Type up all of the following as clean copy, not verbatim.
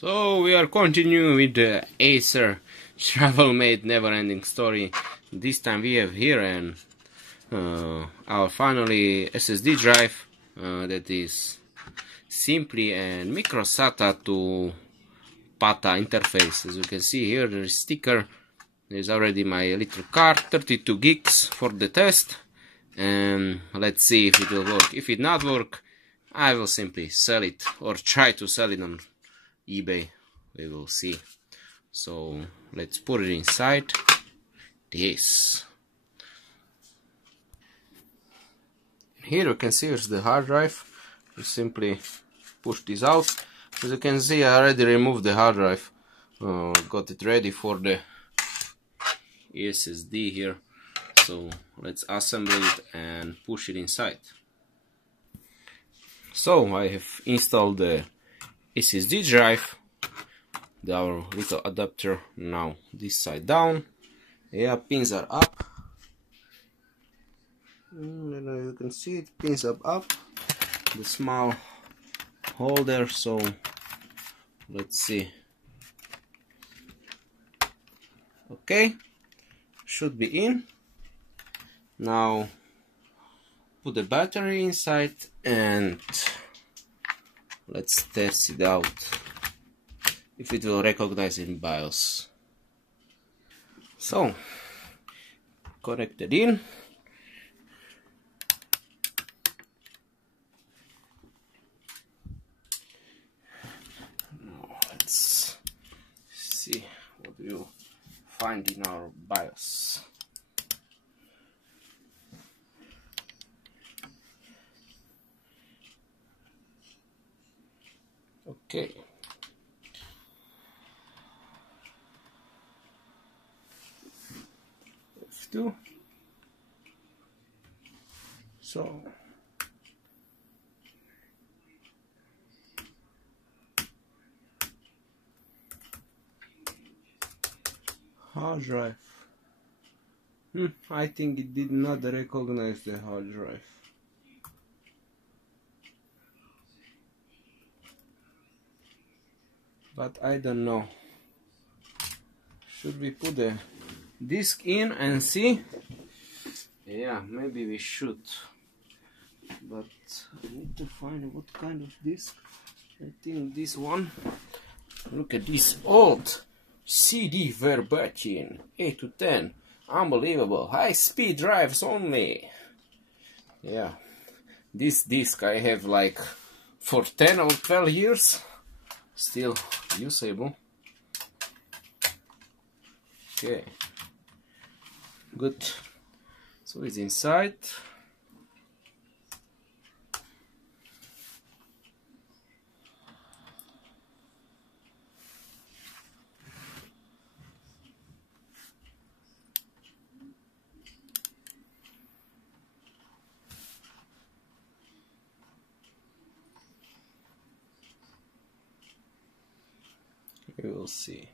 So we are continuing with the Acer Travelmate never-ending story. This time we have here our finally SSD drive that is simply a micro SATA to PATA interface. As you can see here, there is sticker. There is already my little card, 32 gigs for the test, and let's see if it will work. If it not work, I will simply sell it or try to sell it on eBay. We will see. So let's put it inside this. Here you can see it's the hard drive. You simply push this out. As you can see, I already removed the hard drive. Got it ready for the SSD here. So let's assemble it and push it inside. So I have installed the SSD drive, our little adapter. Now this side down. Yeah, pins are up. And you can see it, pins are up. The small holder. So let's see. Okay, should be in. Now put the battery inside and let's test it out if it will recognize in BIOS. So connected in. Now let's see what you find in our BIOS. Okay. F2. So hard drive. I think it did not recognize the hard drive. But I don't know. Should we put the disk in and see? Yeah, maybe we should. But I need to find what kind of disk. I think this one. Look at this old CD verbatim 8 to 10. Unbelievable. High speed drives only. Yeah. This disk I have like for 10 or 12 years. Still usable. Okay, good. So it's inside. We will see.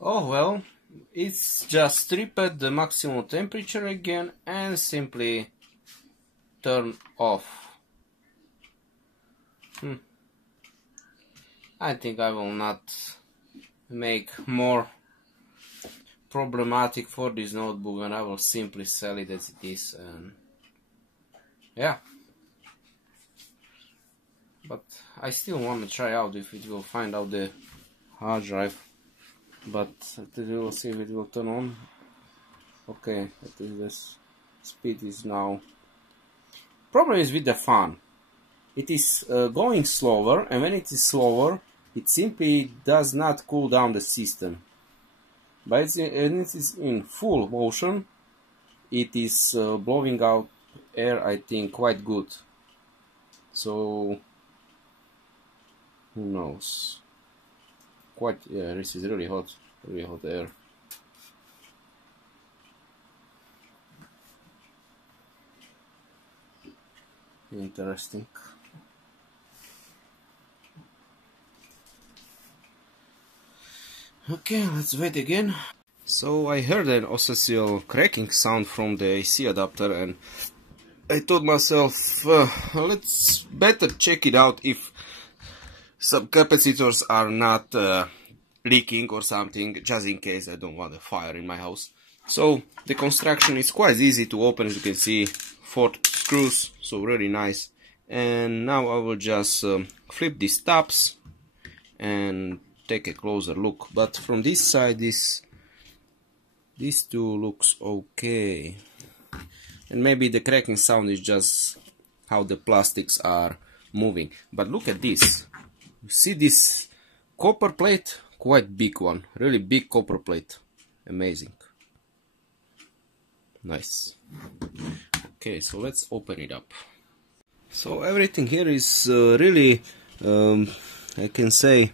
Oh well, it's just stripped the maximum temperature again and simply turn off. I think I will not make more problematic for this notebook, and I will simply sell it as it is. And yeah, but I still want to try out if it will find out the hard drive. But we will see if it will turn on. Okay, this speed is now. Problem is with the fan. It is going slower, and when it is slower, it simply does not cool down the system. But when it is in full motion, it is blowing out air, I think, quite good. So who knows? Yeah, this is really hot air. Interesting. Okay, let's wait again. So I heard an occasional cracking sound from the AC adapter, and I told myself, let's better check it out if some capacitors are not leaking or something, just in case I don't want a fire in my house. So the construction is quite easy to open, as you can see, 4 screws, so really nice. And now I will just flip these tabs and take a closer look. But from this side, these two looks okay. And maybe the cracking sound is just how the plastics are moving. But look at this. You see this copper plate? Quite big one. Really big copper plate. Amazing. Nice. Okay, so let's open it up. So everything here is really, I can say,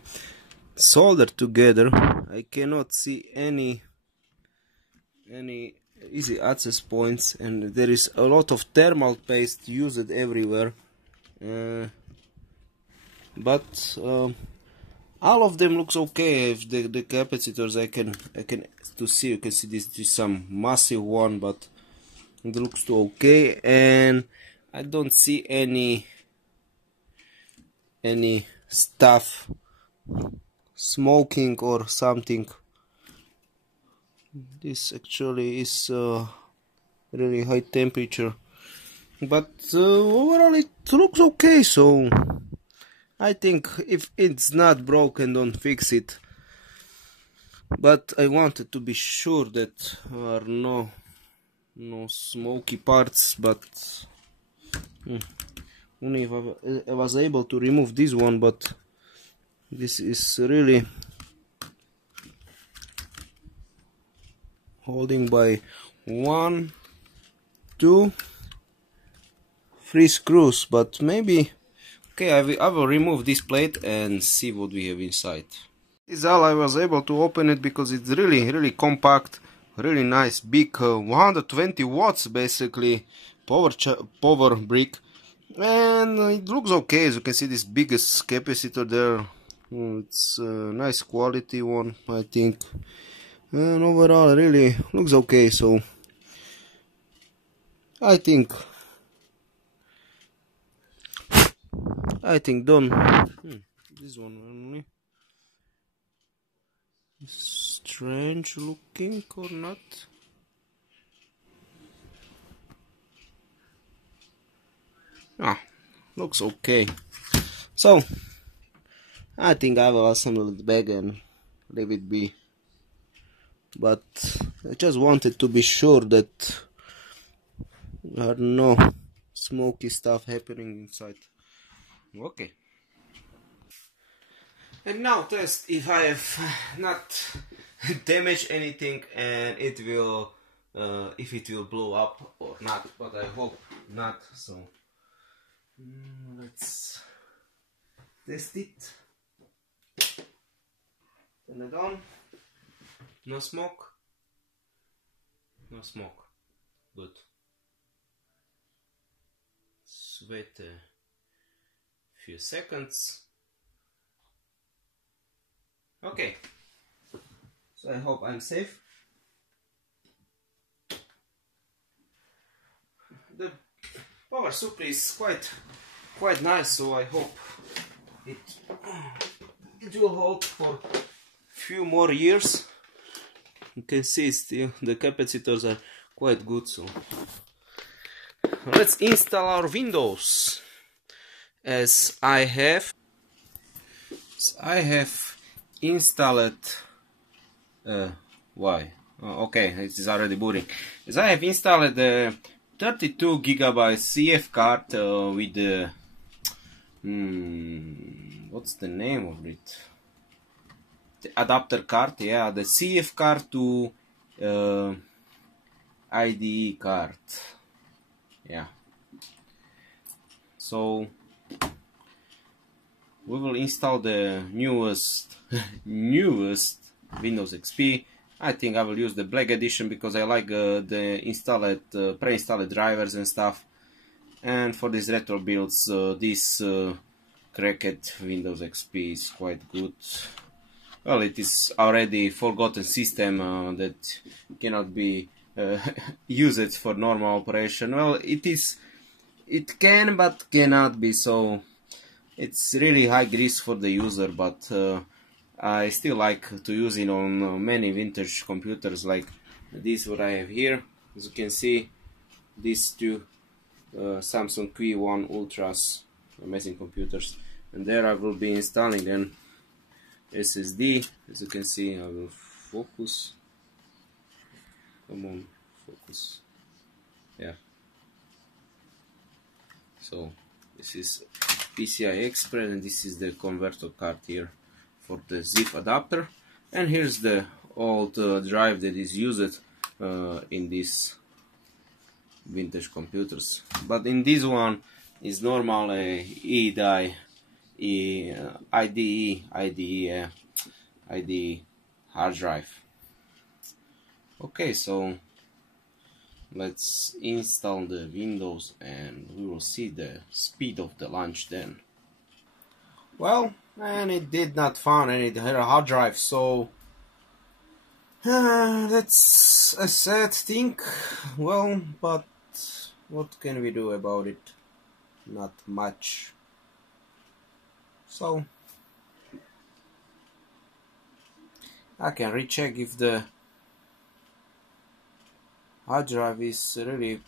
soldered together. I cannot see any easy access points, and there is a lot of thermal paste used everywhere. But all of them looks okay. If the capacitors, I can see, you can see this is some massive one, but it looks too okay, and I don't see any stuff smoking or something. This actually is really high temperature, but overall it looks okay. So I think if it's not broken, don't fix it. But I wanted to be sure that there are no smoky parts. But only if I was able to remove this one, but this is really holding by 1, 2, 3 screws. But maybe okay, I will remove this plate and see what we have inside. This is all I was able to open it, because it's really compact, really nice, big 120 watts basically power brick, and it looks okay. As you can see, this biggest capacitor there, it's a nice quality one, I think, and overall really looks okay. So I think done. This one only strange looking or not? Looks okay. So I think I will assemble it back and leave it be. But I just wanted to be sure that there are no smoky stuff happening inside. Okay. And now test if I have not damaged anything, and it will if it will blow up or not, but I hope not. So let's test it. Turn it on. No smoke. No smoke. Good. Let's wait a few seconds. Okay, so I hope I'm safe. The power supply is quite nice, so I hope it will hold for a few more years. You can see still the capacitors are quite good. So let's install our Windows, as I have installed why? Oh, okay, it is already booting. As I have installed the 32 GB CF card with the what's the name of it? The adapter card, yeah, the CF card to IDE card, yeah. So we will install the newest Windows XP. I think I will use the Black Edition because I like the pre-installed drivers and stuff. And for these retro builds, this cracked Windows XP is quite good. well, it is already forgotten system that cannot be used for normal operation. Well, it can but cannot be, so it's really high risk for the user, but I still like to use it on many vintage computers like this what I have here. As you can see, these two Samsung Q1 Ultras, amazing computers, and there I will be installing an SSD. As you can see, I will focus. Come on, focus. Yeah. So this is PCI Express, and this is the converter card here for the ZIF adapter. And here's the old drive that is used in these vintage computers. But in this one is normal IDE hard drive. Okay, so let's install the Windows and we will see the speed of the launch then. Well, and it did not find any hard drive, so that's a sad thing. Well, but what can we do about it? Not much. So I can recheck if the hard drive is really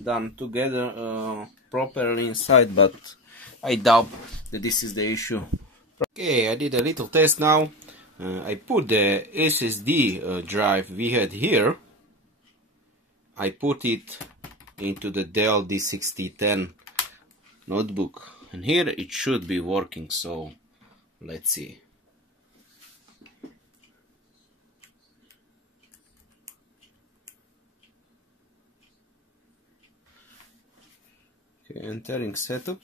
done together properly inside, but I doubt that this is the issue. Okay, I did a little test now. I put the SSD drive we had here. I put it into the Dell D6010 notebook, and here it should be working, so let's see. Okay, entering setup.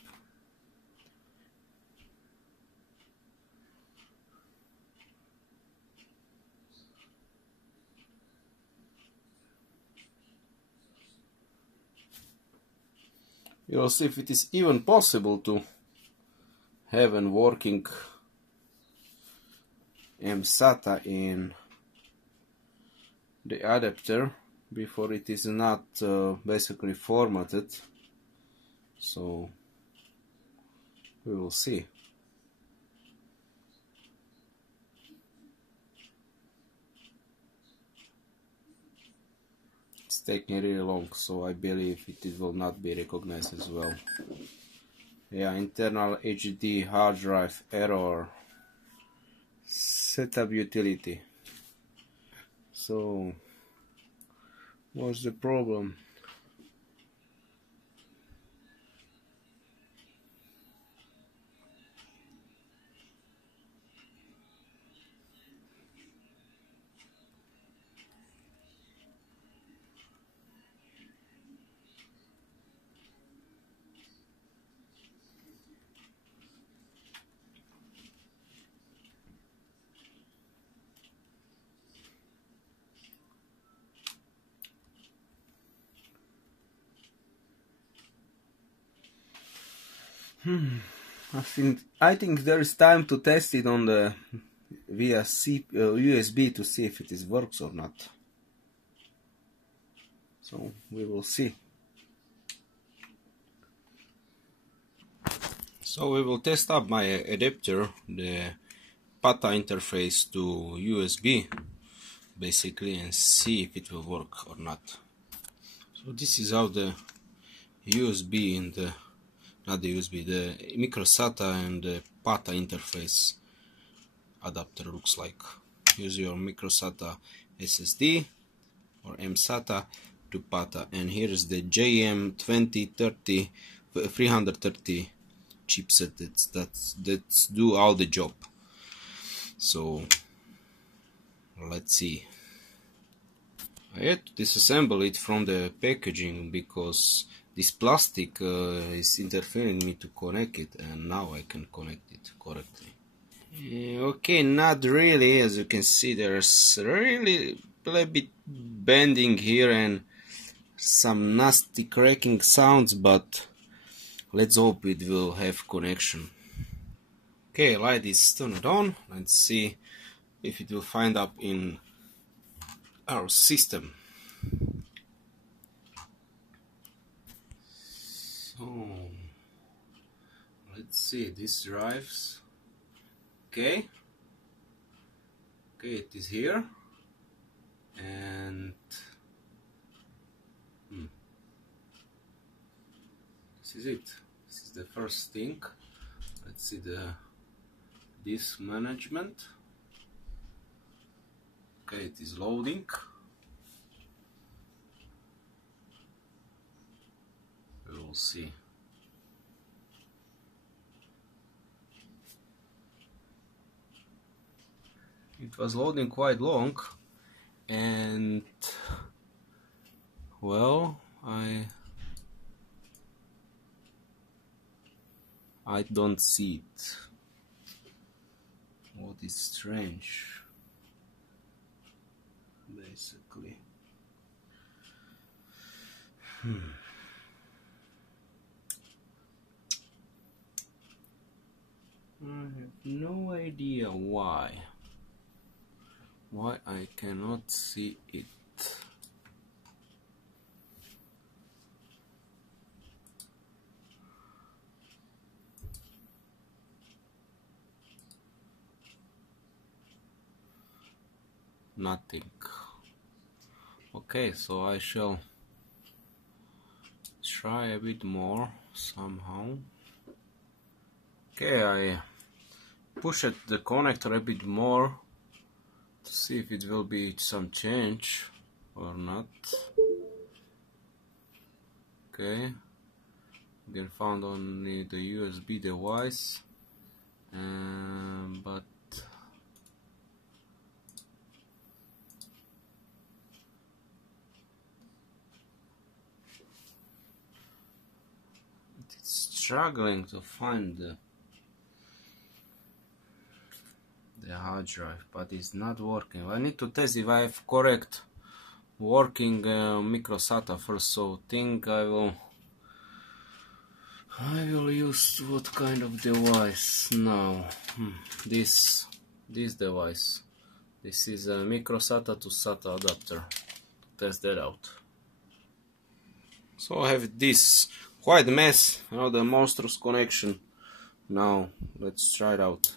We will see if it is even possible to have a working mSATA in the adapter before it is not basically formatted. So we will see. It's taking really long, so I believe it will not be recognized as well. Yeah, internal HD hard drive error. Setup utility. So what's the problem? I think there is time to test it on the via USB to see if it works or not. So we will see. So we will test up my adapter, the PATA interface to USB, basically, and see if it will work or not. So this is how the USB and the the micro SATA and the PATA interface adapter looks like. Use your micro SATA SSD or mSATA to PATA, and here is the JM2030 330 chipset that's do all the job. So let's see. I had to disassemble it from the packaging because this plastic is interfering me to connect it, and now I can connect it correctly. Okay, not really. As you can see, there's really a bit bending here and some nasty cracking sounds, but let's hope it will have connection. Okay, light is turned on. Let's see if it will find up in our system. So let's see these drives. Okay, it is here, and this is it. This is the first thing. Let's see the disk management. Okay, it is loading. We will see. It was loading quite long, and well, I don't see it. What is strange, basically. I have no idea why I cannot see it. Nothing. Okay, so I shall try a bit more somehow. Okay, I push at the connector a bit more to see if it will be some change or not. Okay, again found only the USB device, but it's struggling to find the hard drive, but it's not working. I need to test if I have correct working micro SATA first, so think I will use what kind of device now? This device. This is a micro SATA to SATA adapter. Test that out. So I have this quite mess, the monstrous connection. Now let's try it out.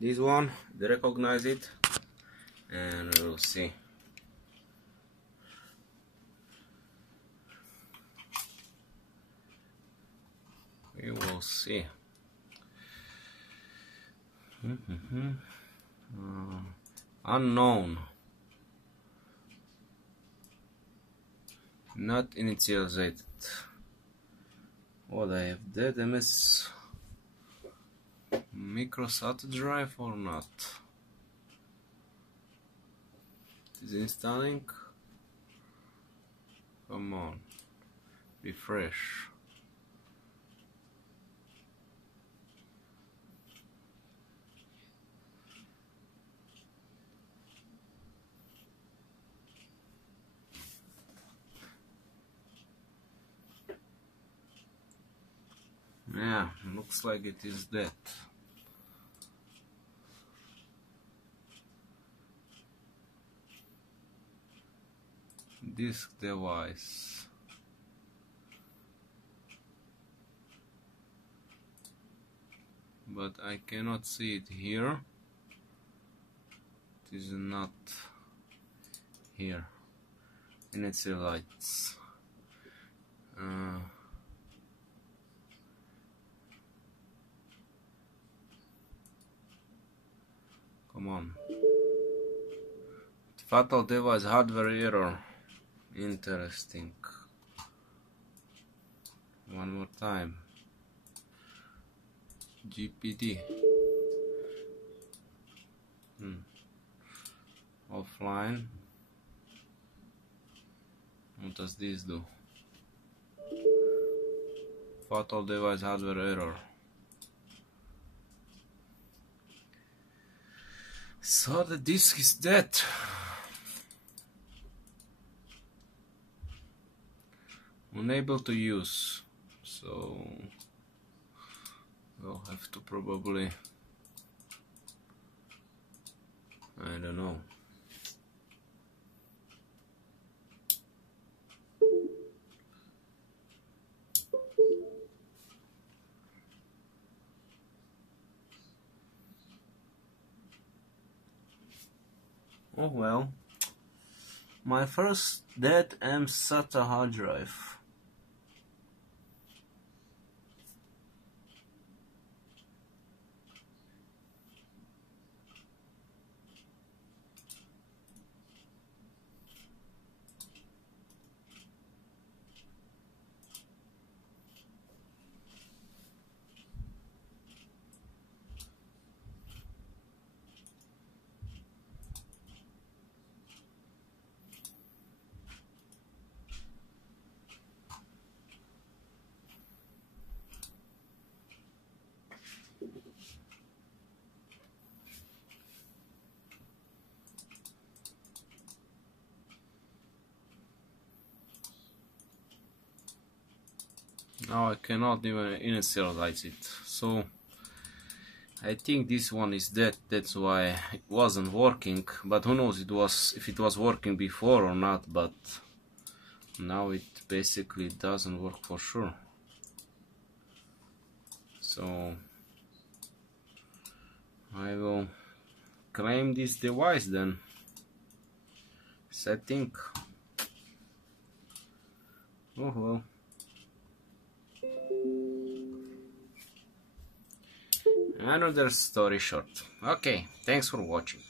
This one, they recognize it, and we will see. We will see. Unknown. Not initialized. What I have? That MS micro SATA drive or not? It is installing. Come on, refresh. Yeah, looks like it is that. Disk device. But I cannot see it here. It is not here. And it's the lights. Come on. Fatal device hardware error. Interesting. One more time. GPD. Offline. What does this do? Fatal device hardware error. So the disk is dead. Unable to use. So we'll have to probably I don't know. Oh well. My first dead SATA hard drive. Now I cannot even initialize it, so I think this one is dead. That's why it wasn't working, but who knows if it was working before or not, but now it basically doesn't work for sure. So I will claim this device then. Setting. Oh well. Another story short. Okay, thanks for watching.